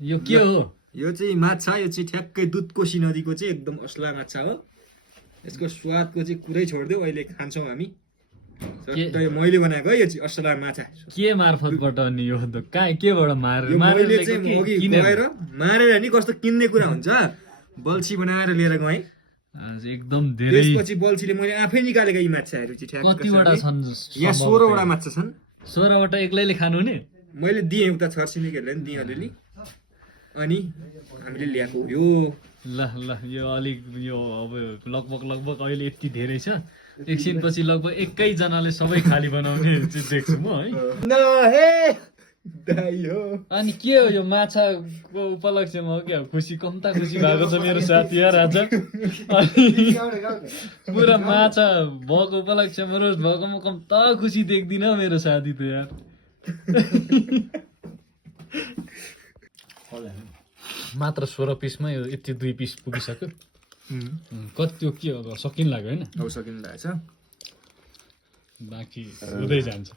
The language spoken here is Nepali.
यो के हो? यो चाहिँ माछा, यो चाहिँ ठ्याक्कै दुधकोशी नदीको चाहिँ एकदम असला माछा हो। यसको स्वादको चाहिँ कुरै छोडिदेऊ, अहिले खान्छौँ हामी। मैले बनाएको है यो चाहिँ असला माछा। के मार्फतबाट अनि यो कहाँ केबाट यो मैले चाहिँ अघि गएर मारेर नि कस्तो किन्ने कुरा हुन्छ, बल्छी बनाएर लिएर गएँ। एकदम धेरै। त्यसपछि बल्छीले मैले आफै निकालेको यी माछाहरू चाहिँ ठ्याक्क कतिवटा छन्? यहाँ 16वटा माछा छन्। 16वटा एक्लैले खानु नि? मैले दिएँ उता छरछिमेकीहरूलाई पनि दिएँ अलिअलि, अनि हामीले ल्याएको हो यो। ल ल यो अलिक यो अब लगभग अहिले यति धेरै छ, एकछिनपछि लगभग एकैजनाले सबै खाली बनाउने चाहिँ देख्छु म है। अनि के हो यो माछाको उपलक्ष्यमा हो क्या? खुसी कम्ता खुसी भएको छ मेरो साथी यार आज। पुरा माछा भएको उपलक्ष्यमा रोज भएकोमा कम्ता खुसी देख्दिन मेरो साथी त यार। मात्र 16 पिसमा यो यति 2 पिस पुगिसक्यो। कति त्यो के अब सकिन लाग्यो होइन? अब सकिन लागेछ, बाँकी हुँदै जान्छ।